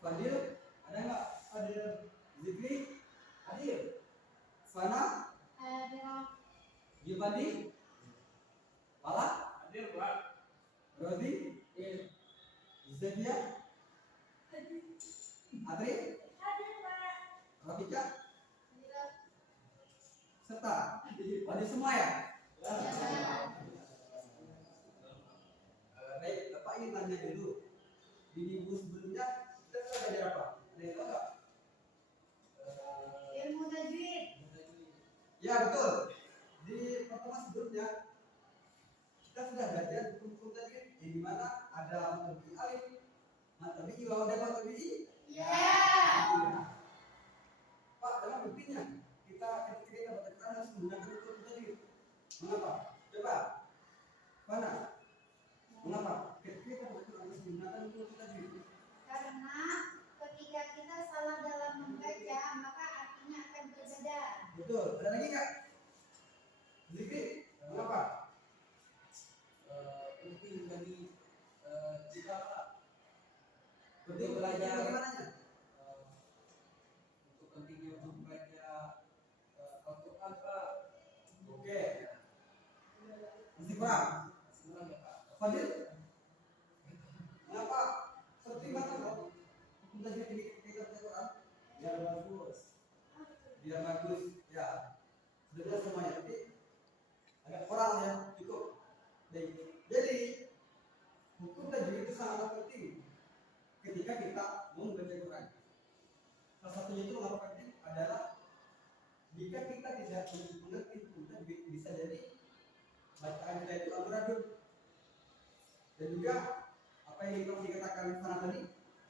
Fadil, ada nggak? Fadil. Zikri, Adil. Fana, Ada. Gibadi, Pala, Hadir, Pak. Rodi, Zevia, Adri, Hadir, Pak. Rafika, Hadir. serta Fadil semua ya? Baik, Bapak ingin tanya dulu. Di minggu sebelumnya kita sudah belajar apa? Ada yang tahu nggak? Ilmu tajwid. Ya betul. Di pertemuan sebelumnya kita sudah belajar hukum tajwid di mana ada matobi alif, matobi iwaw dan matobi i. Ya. Pak, dalam buktinya kita ketika kita baca Quran harus menggunakan hukum tajwid. Mengapa? Coba. Mana? Mengapa? Ketika kita baca Quran harus menggunakan hukum tajwid. Karena ketika kita salah dalam membaca, maka artinya akan berbeda. Betul. Ada lagi nggak? Zikri. Mengapa? Penting bagi kita, Pak. Penting belajar bagaimananya? Untuk pentingnya untuk membaca Al-Quran, Pak. Oke. Masih kurang? Sebenarnya, ya, Pak. Fadil, mengapa penting banget loh hukum tajwid ini ketika baca Quran? Biar bagus. Biar bagus, ya. Sudah jelas semuanya, tapi agak kurang ya, cukup. Baik. Jadi hukum tajwid itu sangat penting ketika kita mau membaca Quran. Salah satunya itu mengapa penting adalah jika kita tidak mengerti hukum tajwid, bisa jadi bacaan kita itu amburadul. Dan juga apa yang telah dikatakan Fana tadi,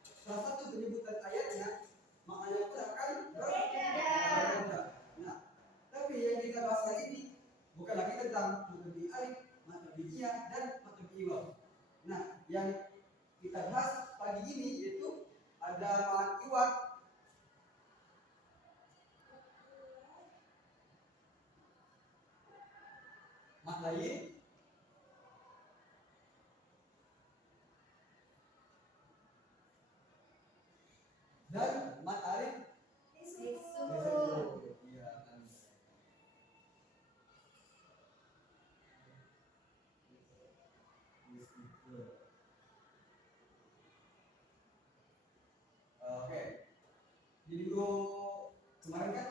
salah satu penyebutan ayatnya maknanya pun akan berbeda. Nah, tapi yang kita bahas kali ini bukan lagi tentang matobi alif, matobi iya, dan matobi iwaw. Nah, yang kita bahas pagi ini yaitu ada mat iwat, mat lain, dan mat alif. Iya, kan. Oke. Di minggu kemarin kan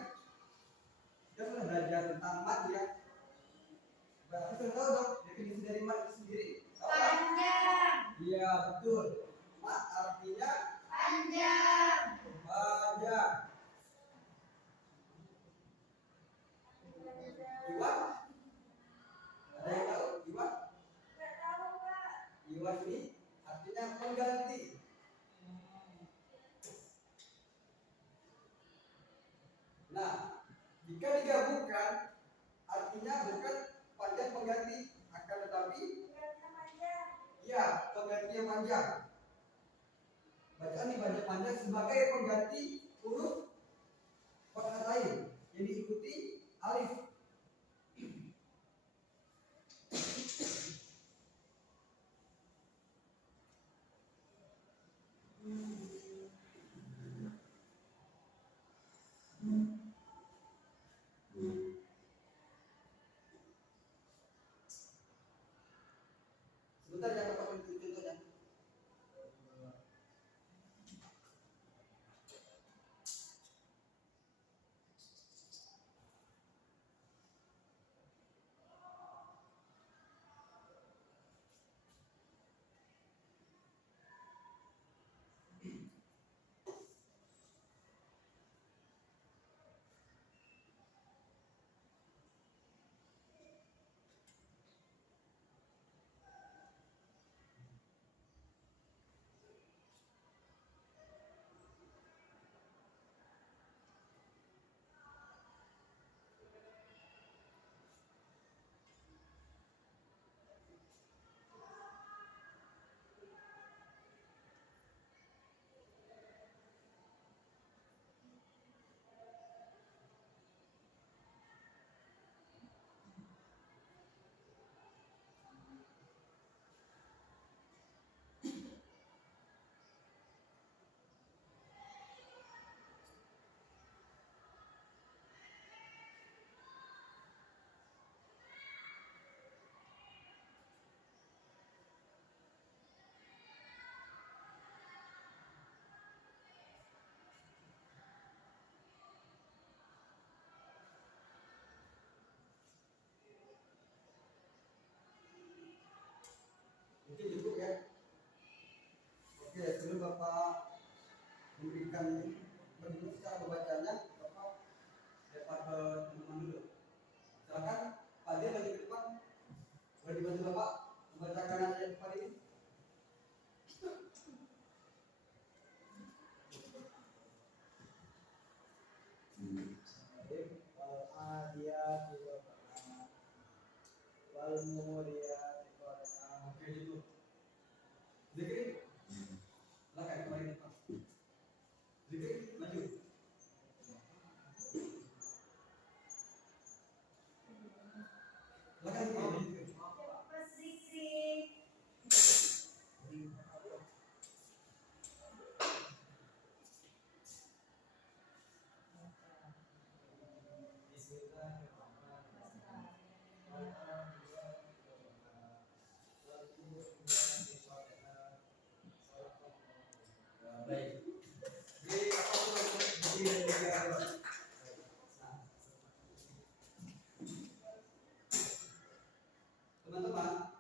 kita sudah belajar tentang mat ya. Berarti sudah tahu dong definisi dari mat itu sendiri. Panjang. Iya betul. Mat artinya Panjang. panjang. Iwat, ada yang tahu iwat? Nggak tahu, Pak. Iwat ini artinya pengganti. Nah, jika digabungkan artinya bukan panjang pengganti, akan tetapi Nggak panjang. ya pengganti yang panjang. Bacaan ini panjang sebagai pengganti huruf kata lain yang diikuti alif. Sebentar ya Bapak untuk contohnya. Mungkin cukup ya. Oke, sebelum Bapak memberikan bagaimana cara membacanya, Bapak lempar ke teman-teman dulu. Silakan Pak Dia maju ke depan. Boleh dibantu Bapak membacakan ayat depan ini. Al-adiyati dhabha wal muriyati qadha. Oke, itu. Zikri. Silakan kembali ke depan. Zikri, maju. Silakan Zikri. Cepat Zikri. Baik. Jadi apa itu berdiri dari teman-teman,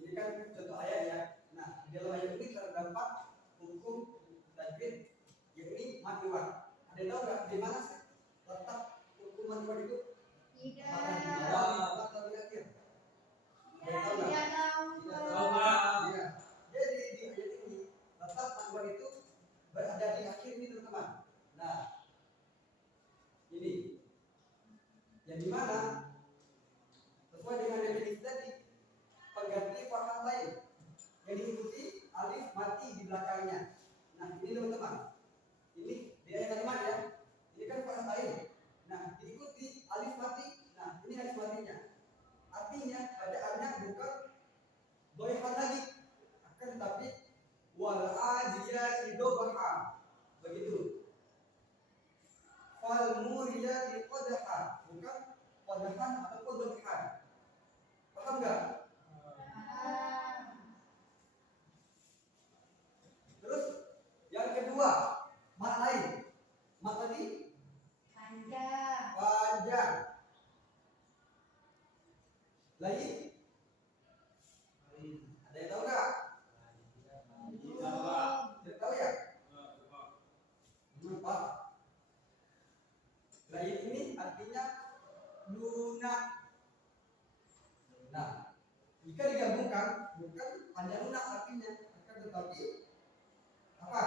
ini kan contoh ayat ya. Nah, di dalam ayat ini terdapat hukum tajwid, yakni matiwan. Ada yang tahu nggak di mana sih letak hukum matiwan itu? Apakah di Tidak. awal atau di akhir? Ada yang tahu nggak? Tidak tahu. Tidak tahu. Iya. Jadi di ayat ini letak matiwan itu berada di akhir ini teman-teman. Nah, ini yang di mana sesuai dengan definisi tadi pengganti fathah lain yang diikuti alif mati di belakangnya. Nah ini teman-teman, ini di ayat kalimat ya, ini kan fathah lain. Nah diikuti alif mati. Nah ini alif matinya. Artinya bacaannya bukan doifan lagi, akan tetapi wal adiyati dhabha. Begitu. Fal muriyati qadha, bukan qadhan ataupun dhabhan. Paham nggak? Terus yang kedua, mat lain. Mat tadi Panjang. panjang. Lain? Ada yang tahu nggak? Tidak tahu ya? Lupa. Lain ini artinya lunak. Nah, jika digabungkan bukan hanya lunak artinya, akan tetapi apa?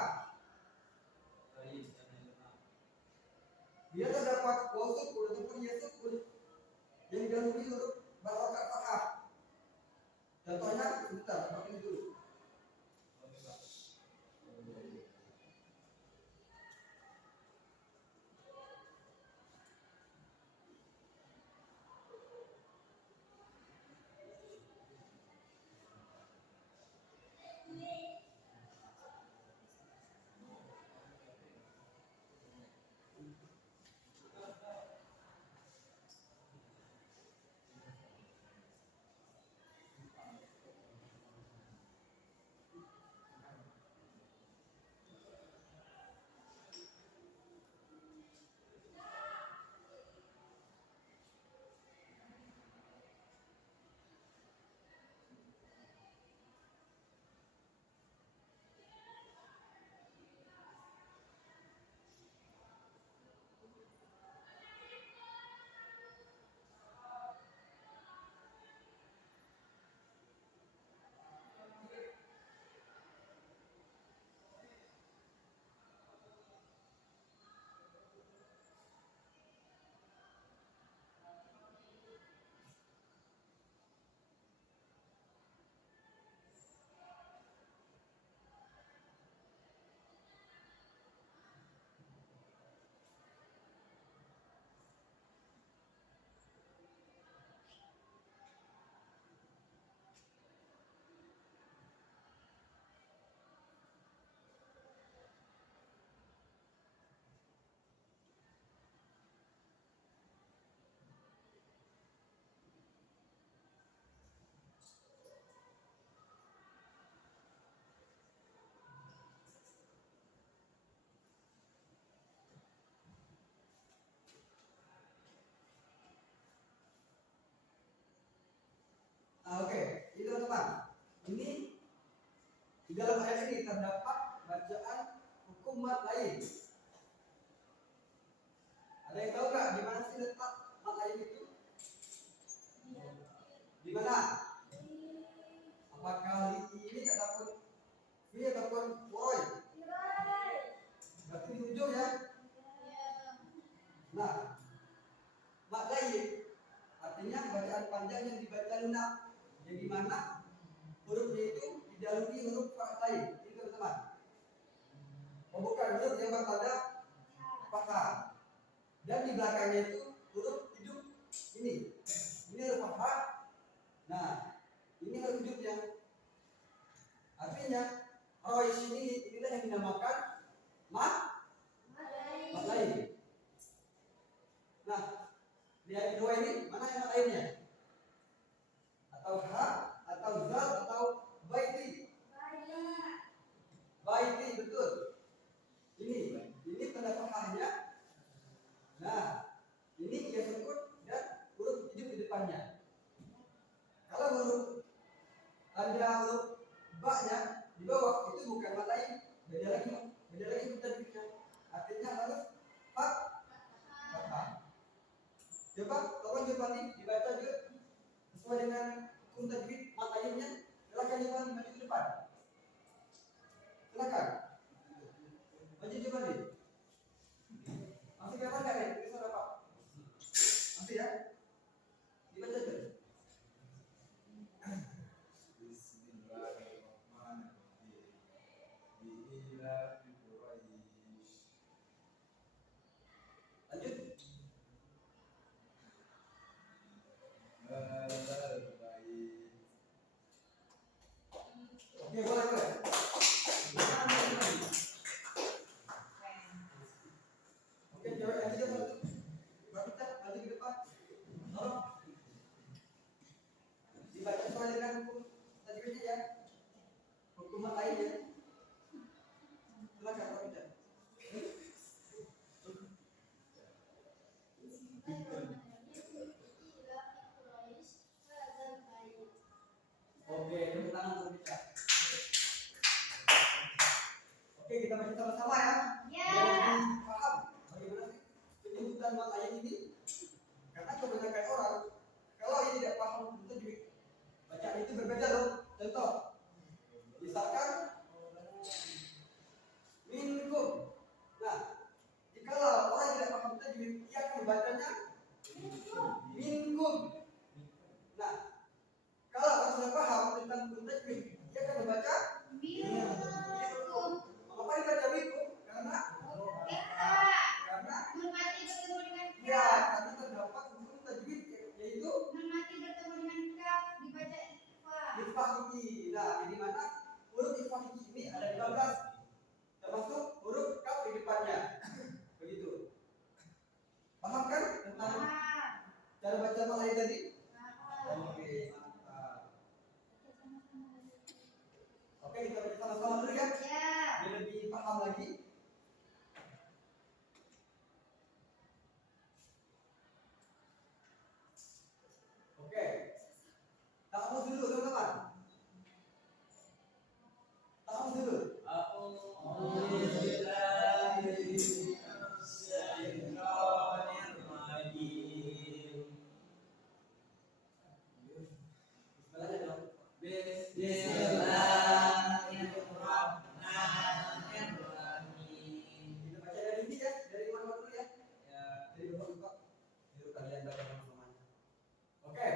Dia terdapat waw sukun ataupun ya sukun yang didahului huruf berharokat fathah. Contohnya sebentar, seperti itu. Di dalam ayat ini terdapat bacaan hukum mat lain. Ada yang tahu nggak di mana sih letak mat lain itu? Di mana? Apakah ini ataupun fi ataupun woi? Berarti di ujung ya. Nah, mat lain artinya bacaan panjang yang dibaca lunak. Jadi mana hurufnya itu didahului huruf lain. Ini teman-teman. Oh bukan, huruf yang bertanda fathah. Dan di belakangnya itu huruf hidup ini. Ini huruf fathah. Nah, ini huruf hidupnya. Artinya rois inilah yang dinamakan mat lain. Nah, di ayat kedua ini mana yang mat lainnya? Atau ha, atau zal, atau baiti? Baiti, betul. Ini tanda fathahnya. Nah, ini ia sukun dan huruf hidup di depannya. Kalau huruf tanda huruf ba-nya di bawah itu bukan mat lain, beda lagi tajwidnya. Artinya harus fathah. Coba tolong Jepani dibaca juga sesuai dengan hukum tajwid mat lainnya. Silakan Jepani maju ke depan. Silakan. Maju Jepani. Masih kelihatan nggak nih? Tulisan apa? Masih ya? Dibaca dulu. Lanjut. Oke, boleh. Oke, jawab aja satu. Kita maju ke depan. Tolong dibaca sesuai dengan hukum tajwidnya ya. Hukum lainnya. Silakan Pak Peter. Oke, tepuk tangan untuk Peter. Oke, kita baca sama-sama ya. Biar lebih paham bagaimana sih penyebutan mat lain ini. Karena kebanyakan orang kalau ini tidak paham tajwid, bacaan itu berbeda loh. Contoh, misalkan minkum. Nah, jika orang tidak paham tajwid, ia akan membacanya minkum. Nah, kalau orang sudah paham tentang tajwid, ia akan membaca minkum. Mengapa dibaca minkum? Karena ya, karena terdapat hukum tajwid yaitu ifah iki. Nah, di mana huruf ifah iki ini ada 15, termasuk huruf kaf di depannya. Begitu. Paham kan tentang cara baca mat lain tadi? Oke, mantap. Oke, kita baca sama-sama dulu ya. Biar lebih paham lagi. Oke. Ta'awudz dulu teman-teman. Ta'awudz dulu. Bismillahirrahmanirrahim dong. Kita baca dari ini ya, dari mana dulu ya? Dari bapak-bapak. Biar kalian baca sama-sama. Oke.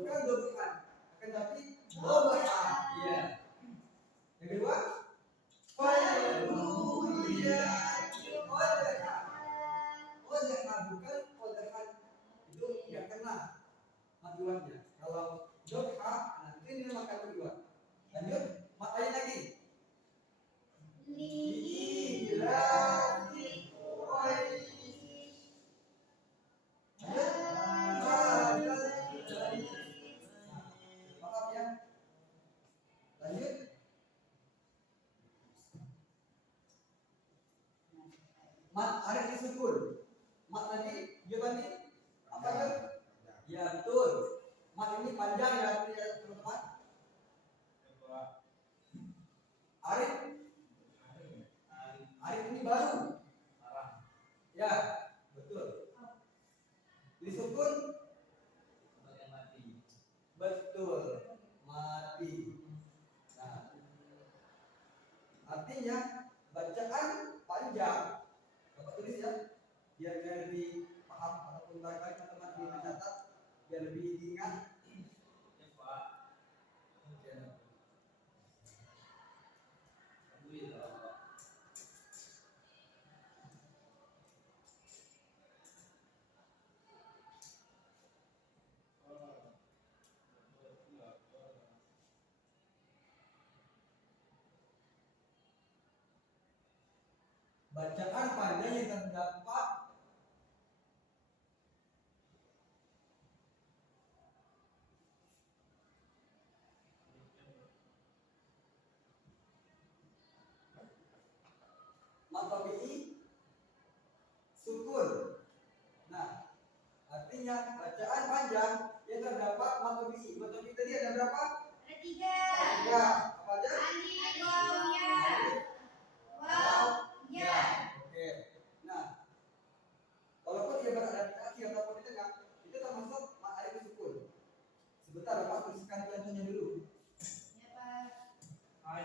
Bukan dobhan, akan tapi dobha. Iya. Yang kedua, qadha bukan qadhan. Itu tidak kena matiwannya. Kalau dobha nanti ini makan kedua. Lanjut, mat lain lagi. Maaf ya. Lanjut. Mat ada di sukun. Mat tadi jawabannya sukun bagian mati. betul mati. Nah, artinya bacaan panjang. Bapak tulis ya, biar lebih paham ataupun barangkali teman-teman lebih mencatat, biar lebih diingat. Ya Pak. Oke. Alhamdulillah. Bacaan panjang yang terdapat matobi'i sukun. Nah, artinya bacaan panjang yang terdapat matobi'i. Matobi'i tadi ada berapa? Ada 3. Tiga. Apa aja? Alif, waw, ya. Alif, Waw, ya. Oke. Nah, walaupun dia berada di akhir ataupun di tengah, itu termasuk ma'arif sukun. Sebentar Bapak tuliskan contohnya dulu. Ya, Pak. Hai.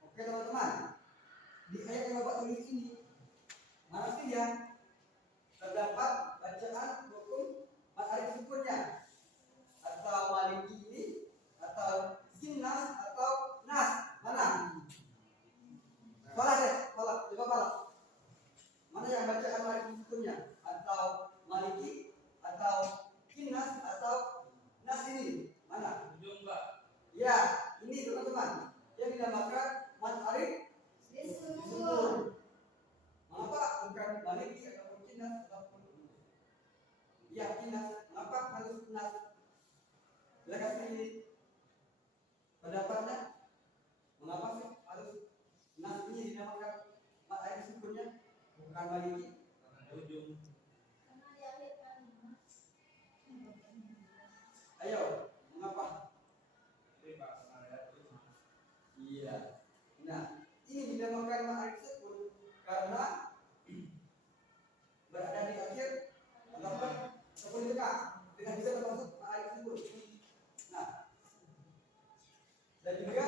Oke teman-teman, di ayat yang Bapak tulis ini, mana sih yang terdapat bacaan hukum ma'arif sukunnya? Atau maliki ini, atau jinas, atau nas? Mana? Salah deh, salah, coba salah. Mana yang bacaan ma'arif sukunnya? Atau maliki, atau jinas, atau nas ini? Mana? Ujung Pak. Ya, ini teman-teman yang dinamakan ma'arif sukun. Mengapa bukan maliki ataupun jinas ataupun ya jinas? Mengapa harus nas? Silakan ini pendapatnya. Mengapa sih harus nas ini dinamakan ma'arif sukunnya bukan maliki? Karena ada ujung. Karena di akhir kalimat. Ayo, mengapa? Ini Pak, karena ada ujung. Iya. Nah, ini dinamakan ma'arif sukun karena berada di akhir ataupun di tengah dengan bisa termasuk ma'arif sukun. Nah, dan juga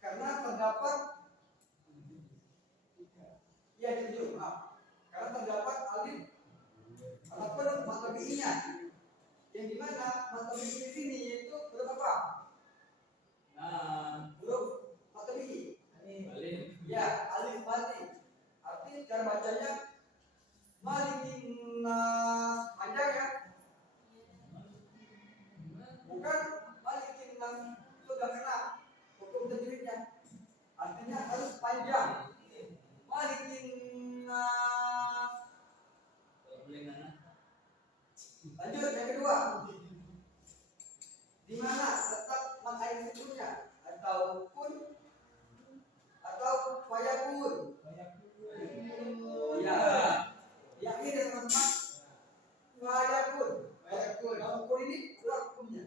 karena terdapat ya jujur, maaf, karena terdapat alif ataupun matobi'inya yang dimana matobi'i di sini yaitu huruf apa? Nah, Huruf matobi'i. balik. Ya, alif mati. Arti cara bacanya malikin nas panjang ya. Bukan malikin nas sudah kena hukum tajwidnya. Artinya harus panjang. Malikin nas. Kalau boleh nana. Lanjut yang kedua. Di mana letak ma'arif sukunnya? Atau kun atau fayakun? Ya. Yakin ya teman-teman? Fayakun. Kalau kun ini kurang hukumnya.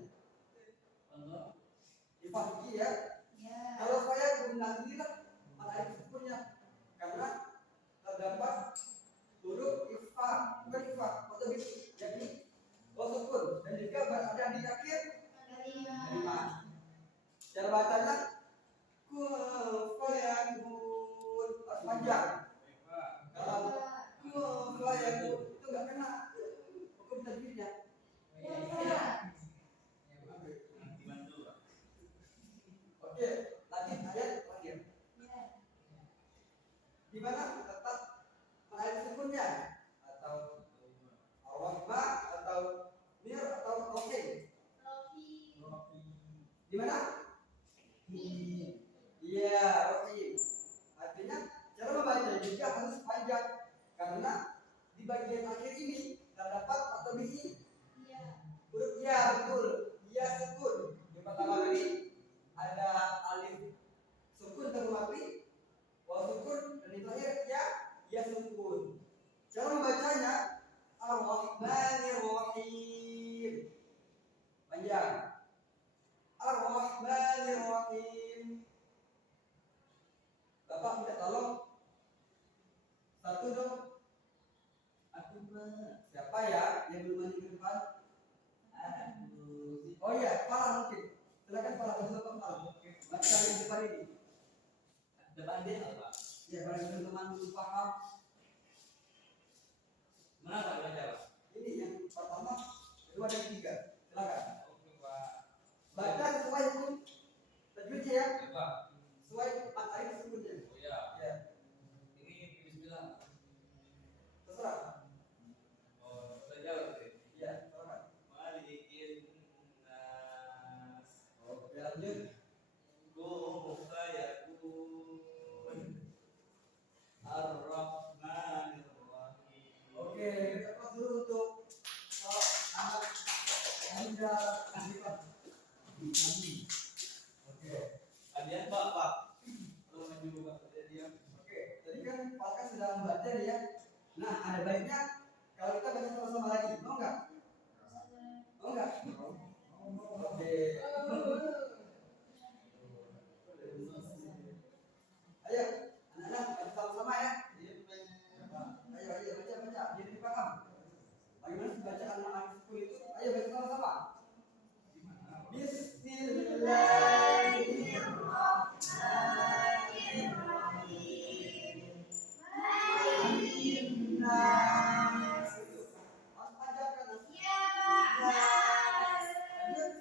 Contoh. Dipahami ya. Ya. Kalau fayakun nah inilah Di mana tetap ada sukunnya atau awahma atau mir atau rohim? Di mana? Iya, rohim. Artinya cara membaca juga harus panjang karena di bagian akhir ini terdapat atau bihi huruf ya, betul. Ya sukun. Yang pertama kali ada alif sukun terluapi, waw sukun, dan yang terakhir ya sukun. Cara membacanya Ar-Rahmanir-Rahim. Panjang. Ar-Rahmanir-Rahim. Bapak minta tolong satu dong. Aku siapa ya yang belum mandi ke depan? Oh iya, Farah mungkin. Silakan Farah, kasih Bapak Farah. Baca yang depan ini. Depan dia apa? Ya, barang teman-teman belum paham. Mana Pak baca Pak? Ini yang pertama, kedua dan ketiga. Silakan. Oke Pak. Baca sesuai hukum tajwidnya ya. Ya Pak. Sesuai materi hukumnya. Oh ya. Ya, Ini bismillah. terserah. Oh, saya jawab tadi. Ya, silakan. Malikin nas. Oke, lanjut. Kum fayakun. Ar-Rahmanir-Rahim. Oke, kita pas dulu untuk anak Anda Hanifah. Oke. Adian Pak. Kalau maju Pak Adian. Oke, tadi kan Pak kan sudah membaca nih ya. Nah, ada baiknya kalau kita baca sama-sama lagi, mau nggak? Mau nggak? Oke. Ayo, anak-anak baca sama-sama ya. Ayo, baca, biar dipaham. Bagaimana bacaan anak sukun itu? Ayo baca sama-sama. Bismillahirrahmanirrahim. Nas. Mas panjangkan. Lanjut.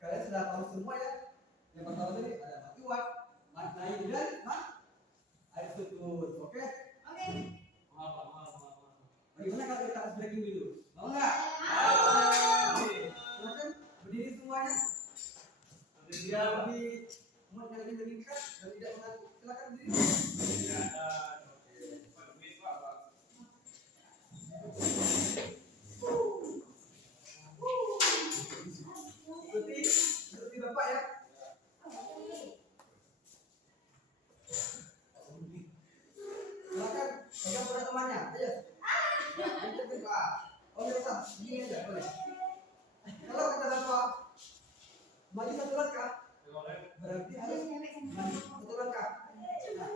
Kalian sudah tahu semua ya. Yang pertama tadi ada matiwan, matnain dan air sukun. Oke? Bagaimana kalau kita harus breaking dulu? Mau nggak? Silakan berdiri semuanya. Biar lebih moodnya lebih dekat dan tidak mengantuk. Silakan berdiri. Ikuti Bapak ya. Silakan pegang pada temannya. Ayo. Oh ya Ustaz, gini aja boleh. Kalau kata Bapak maju satu langkah, berarti harus maju satu langkah. Nah,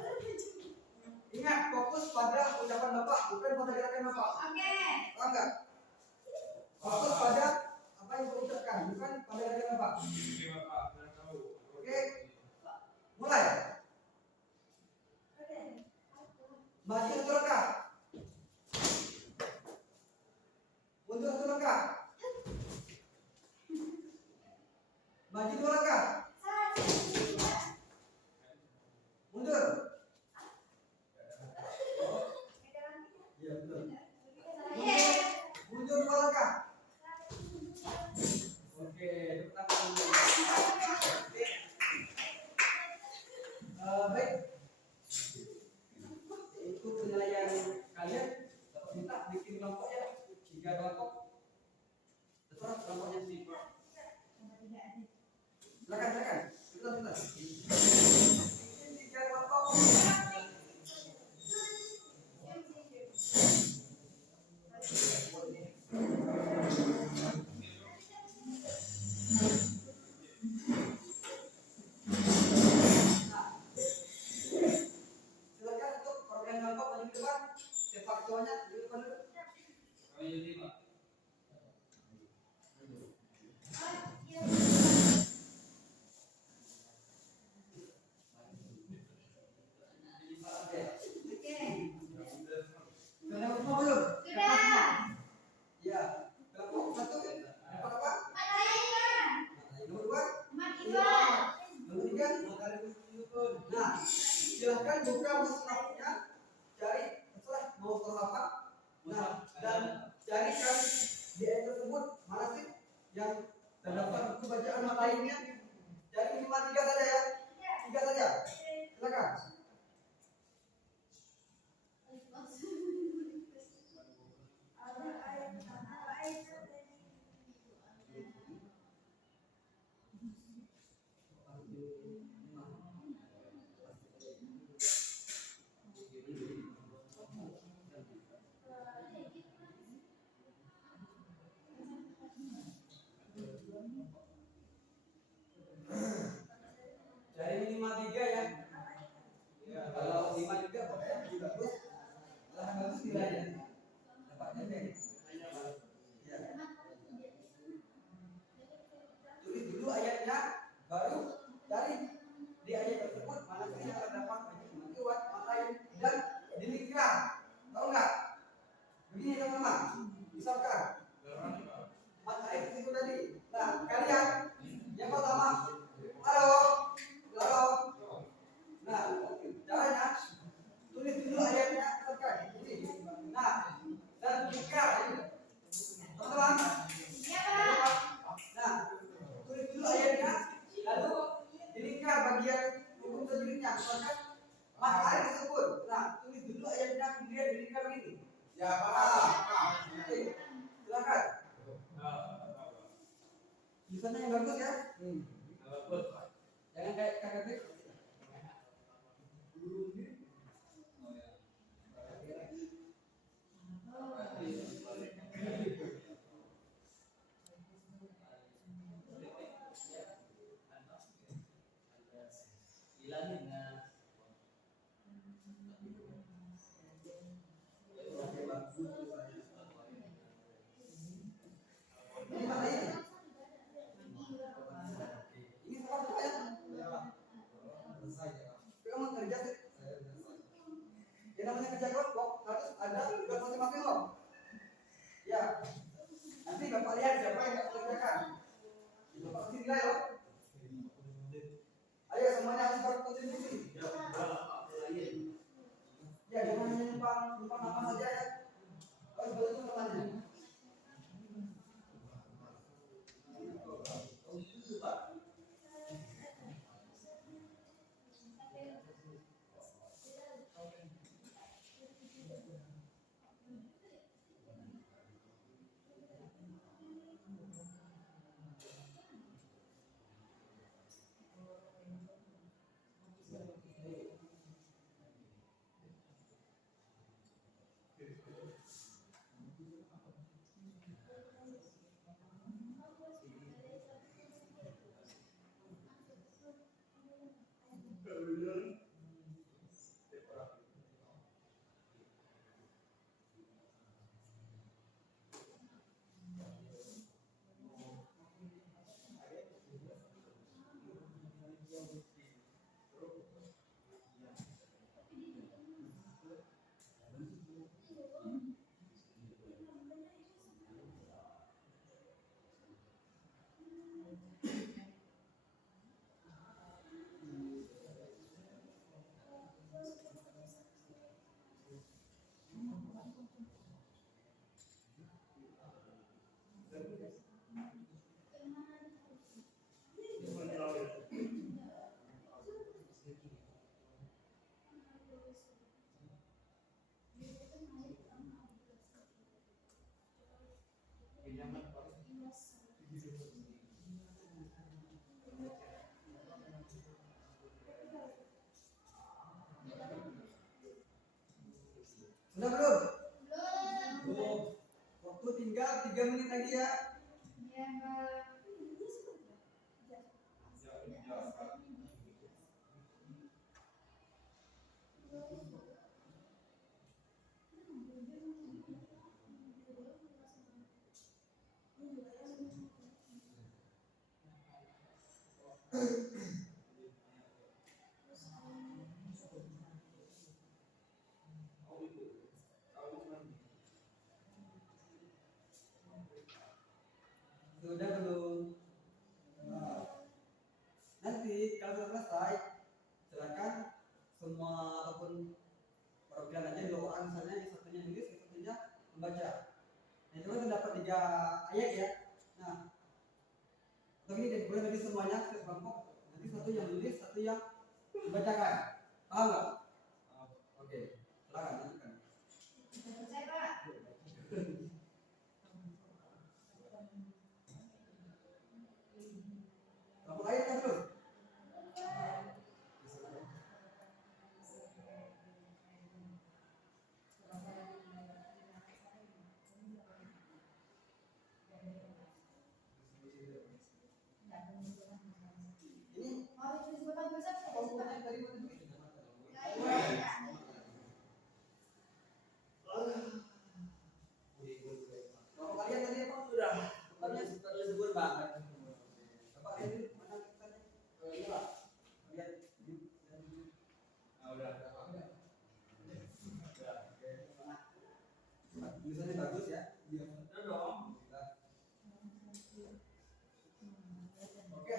ingat fokus pada ucapan Bapak, bukan pada gerakan Bapak. Paham nggak? Fokus pada apa yang saya ucapkan, bukan pada gerakan Bapak. Oke, mulai. Maju satu langkah. Mundur satu langkah. Maju dua langkah. Mundur. Iya betul. Mundur dua langkah. Oke, tepuk tangan. Baik. Itu penilaian silahkan buka musnahnya, cari terserah mau surah apa. Nah, dan carikan di ayat tersebut mana sih yang terdapat buku bacaan lainnya. Jadi cuma 3 saja ya, 3 saja. Silakan. Dari minimal 3 ya. Kalau 5 juga boleh, juga bagus. Kalau yang bagus nilainya dapatnya deh. Ya. Tulis dulu ayatnya, baru cari di ayat tersebut mana sih yang terdapat kuat lain dan dilingkar. Tahu nggak? Begini teman-teman, misalkan mata ayat itu tadi. Nah, kalian yang pertama, halo, halo. Nah, caranya tulis dulu ayatnya, misalkan ini. Nah, dan lingkar ini. Teman-teman. Nah, tulis dulu ayatnya, lalu dilingkar bagian hukum tajwidnya. Misalkan mata ayat tersebut. Nah, tulis dulu ayatnya, kemudian dilingkar ini. Ya, paham. Oke, silakan. Tulisannya yang bagus ya. Jangan kayak kakak. Ini mana ini? Ini salah satu ayat. Kamu kerja sih. Yang namanya kerja kelompok harus ada tugas masing-masing loh. Ya. Nanti Bapak lihat siapa yang nggak mengerjakan. Bapak kasih nilai loh. Ayo semuanya harus berkontribusi. Ya jangan hanya numpang nama saja ya. Harus betul temannya. Sudah belum? Belum. Waktu tinggal 3 menit lagi ya. Ya, Mbak. Sudah belum? Nah, nanti kalau sudah selesai, silakan semua ataupun perwakilan aja 2 orang misalnya, yang satunya nulis, yang satunya membaca. Nah itu kan dapat 3 ayat ya. Nah, atau ini deh, boleh nulis semuanya kelompok. Nanti satu yang nulis, satu yang membacakan. Paham nggak? Oke, silakan lanjutkan. Selesai, Pak. Berapa ayat kan belum? Ini Mau disebutkan besar, apa bukunya tadi mana tulis? Berapa kalian tadi apa? Sudah. Sudah sebut banget. Coba lihat dulu mana tulisannya. Iya. Lihat. Udah. Tulisannya bagus ya. Udah dong. Oke.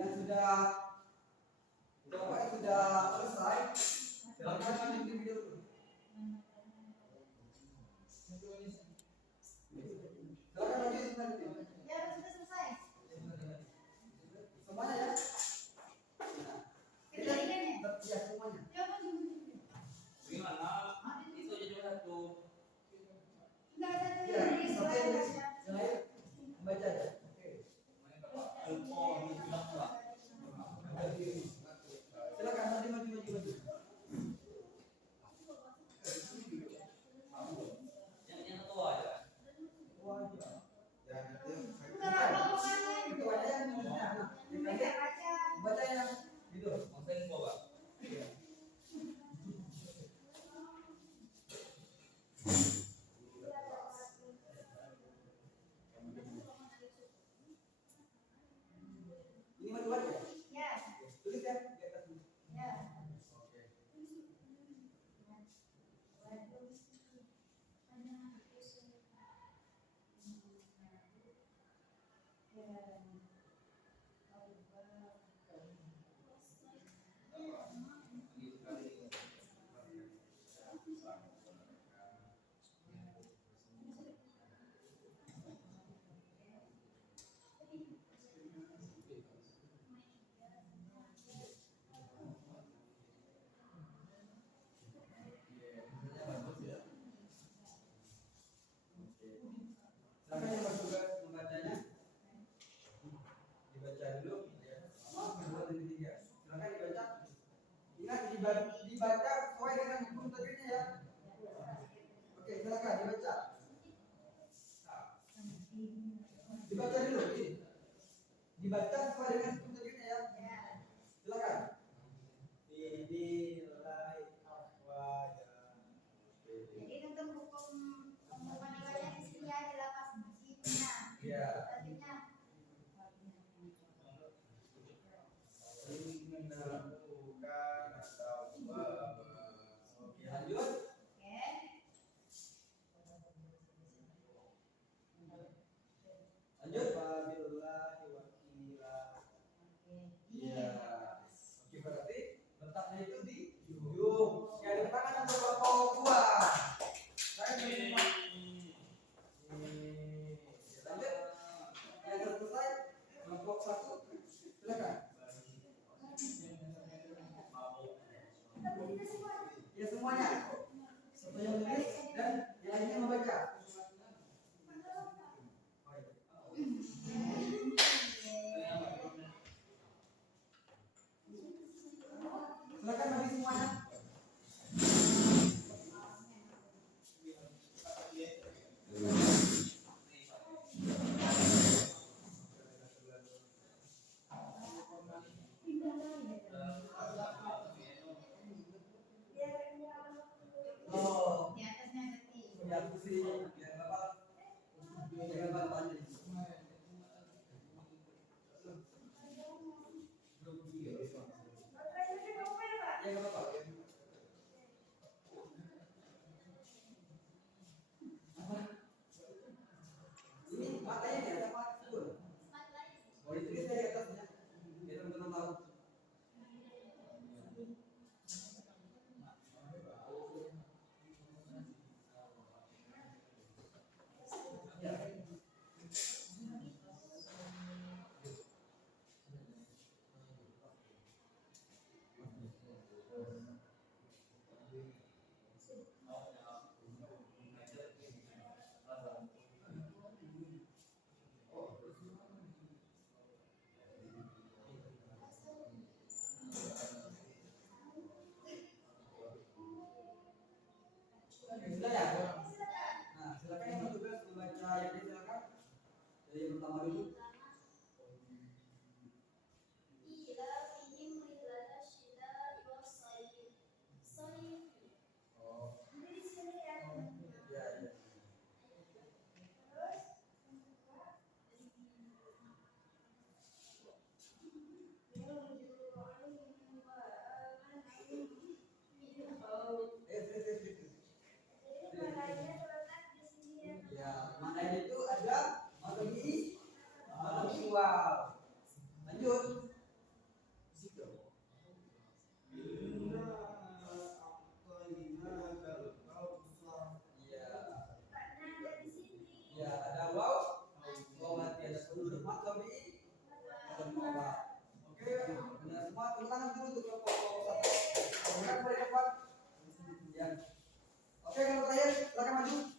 Yang sudah selesai, silakan lanjutin video dulu. Silakan lanjutin. Ya, sudah selesai. Semuanya ya. Kejadian ya? Ya semuanya. Ya, Pak. Gimana? Itu aja cuma satu. Enggak ada Ya, tulis, sampai Pak. tulis. Yang lain membaca ya. Oke. Silakan maju. Yang ketua aja. Enggak apa bukannya. Itu ada yang nulisnya. Nah, yang Baca kalian baca. baca yang gitu. Masa info, Pak. Ini maju aja. Ya. Tulis ya di atas tulis. Ya. Oke. Silakan yang bertugas membacanya, dibaca dulu ya. Pertama, kedua, dan ketiga. Silakan dibaca. Ingat dibaca sesuai dengan hukum terbitnya ya. Oke, silakan dibaca. Nah, dibaca dulu ini. Dibaca sesuai dengan hukum terbitnya ya. Silakan. Jadi tentang hukum pembukaan di sini ya di lapas Cina. Ya. Selanjutnya. Oke, lanjut. Oke. Lanjut. Iya. Oke, berarti letaknya itu di ujung. Ya, di depan ada kelompok 2. Saya di lanjut. Yang sudah selesai, kelompok 1. Silakan. Ya semuanya. Satu yang menulis dan yang lainnya membaca. Silakan bagi semuanya. Oh, Di atasnya wow. Lanjut. Iya. Ya, ada wow. Wow mati ada penduduk mata bi. Ada wow. Oke, benar semua tenang dulu untuk kelompok satu. Kemudian boleh depan. Ya. Oke, kalau terakhir silakan maju.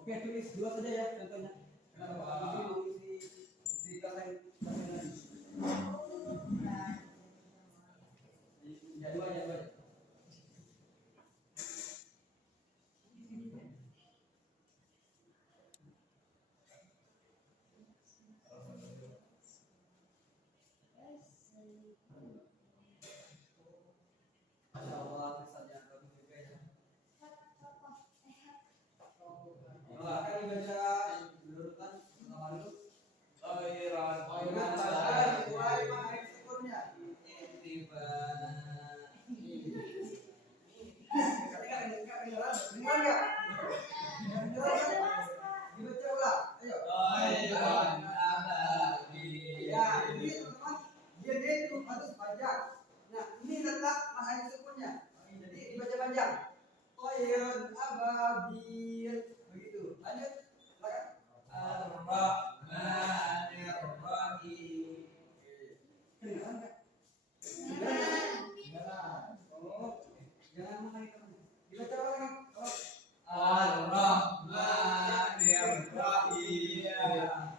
Oke, tulis dua saja ya contohnya. Kenapa? Ini mau isi kata yang ya dua ya dua. Masya Allah, misalnya bagus juga ya. Akan dibaca urutan pertama dulu. Ini letak makna sukunnya. Jadi dibaca panjang. Khairun ababil. Begitu. Lanjut. Silakan. Ar-Rahmanir-Rahim. Kedengaran enggak? Kedengaran. Oh, jangan mengalihkan. Dibaca ulang. Ar-Rahmanir-Rahim.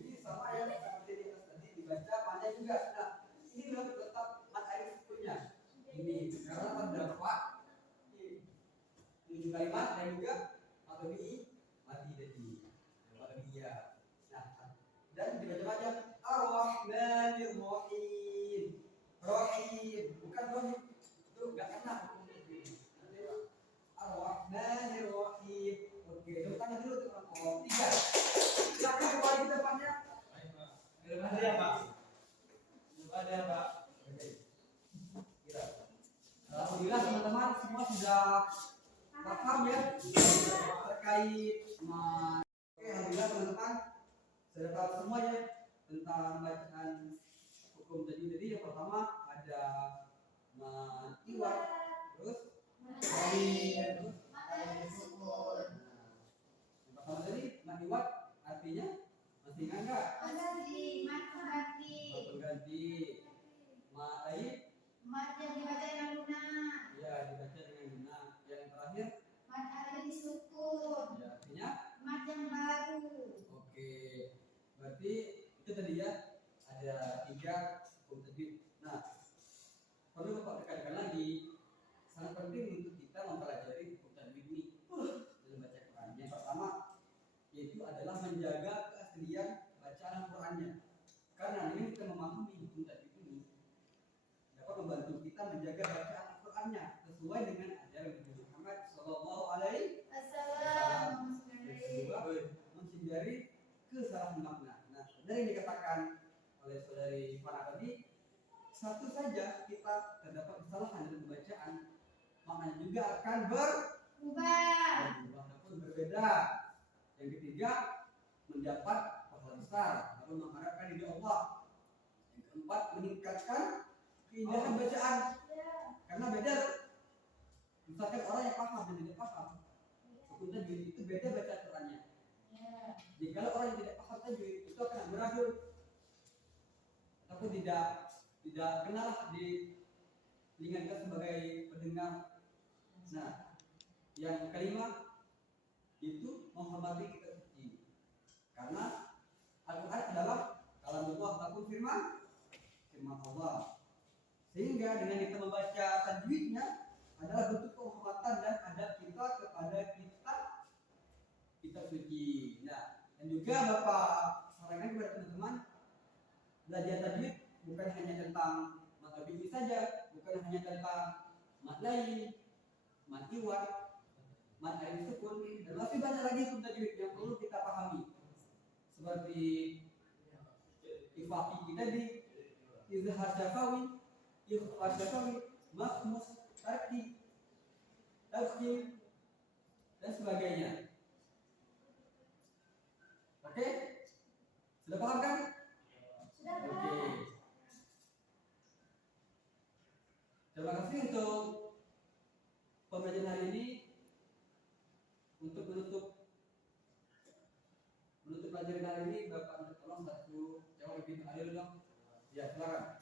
Ini sama ya seperti di atas tadi dibaca panjang juga. Nah, ini letak makna sukunnya. Ini karena terdapat ini kalimat dan juga atau bi mati tadi atau dia. Nah, dan dibaca panjang Ar-Rahmanir Rahim. Rahim bukan Rahim. Itu enggak kena. Ar-Rahmanir Rahim. Oke, tepuk tangan dulu teman-teman. Oh, 3. Silakan kembali ke depannya. Belum ada ya, Pak? Belum ada, Pak. Oke. Kira. Alhamdulillah teman-teman semua sudah paham ya terkait Oke, alhamdulillah teman-teman sudah tahu semua ya tentang bacaan hukum tajwid. Jadi yang pertama ada iwat, terus terus yang pertama tadi iwat artinya masih ingat nggak? Berganti ma'aib ya dibaca dengan guna. Yang terakhir ya artinya oke, berarti itu tadi ya ada 3 hukum tajwid. Nah, perlu Bapak tekankan lagi, sangat penting untuk kita mempelajari hukum tajwid ini dalam baca Quran. Yang pertama yaitu adalah menjaga keaslian bacaan Al-Qur'annya. Karena dengan kita memahami hukum tajwid ini dapat membantu kita menjaga bacaan Al-Qur'annya sesuai dengan ajaran Nabi Muhammad sallallahu alaihi wasallam. Menghindari kesalahan makna. Nah, dari yang dikatakan oleh saudari Fana tadi, satu saja kita terdapat kesalahan dalam bacaan, maknanya juga akan berubah ataupun berbeda. Yang ketiga, mendapat pahala besar atau mengharapkan ridho Allah. Yang keempat, meningkatkan keindahan bacaan. Karena beda, misalkan orang yang paham dan tidak paham hukum tajwid itu beda baca Qurannya. Jadi kalau orang yang tidak paham tajwid itu akan amburadul ataupun tidak kenal di telinga kita sebagai pendengar. Nah, yang kelima itu menghormati kitab suci. Karena Al-Qur'an adalah kalamullah ataupun firman Allah. Sehingga dengan kita membaca tajwidnya adalah bentuk penghormatan dan adab kita kepada kitab suci. Nah, dan juga Bapak sarankan kepada teman-teman, belajar tajwid bukan hanya tentang mata fikih saja, bukan hanya tentang mat lain, mat iwat, mat alif sukun, dan masih banyak lagi hukum tajwid yang perlu kita pahami. Seperti ifah fikih tadi, izhar syafawi, ikhfa syafawi, makhmus, tarkib, tafsir, dan sebagainya. Oke? Sudah paham kan? Sudah Oke. paham. Terima kasih untuk pembelajaran hari ini. Untuk menutup pelajaran hari ini, Bapak minta tolong satu jawab lebih adil dong. Ya, silakan.